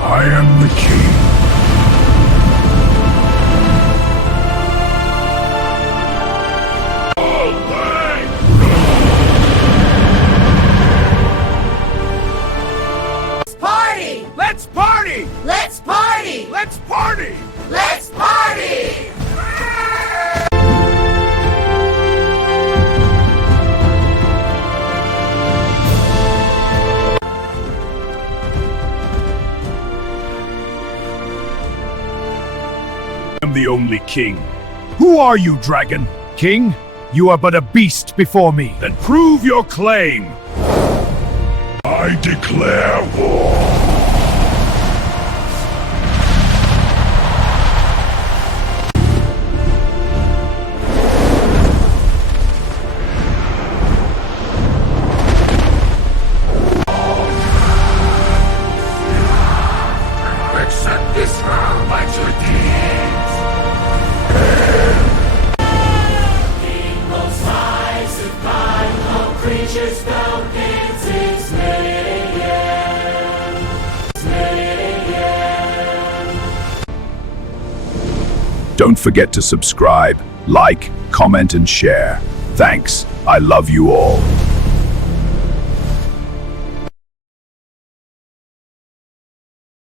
I am the king. Party! Let's party! Let's party! Let's party! Let's party! I am the only king. Who are you, dragon? King? You are but a beast before me. Then prove your claim. I declare war. Accept this realm as your deeds. Most eyes of God, all creatures bow its name. Don't forget to subscribe, like, comment, and share. Thanks. I love you all.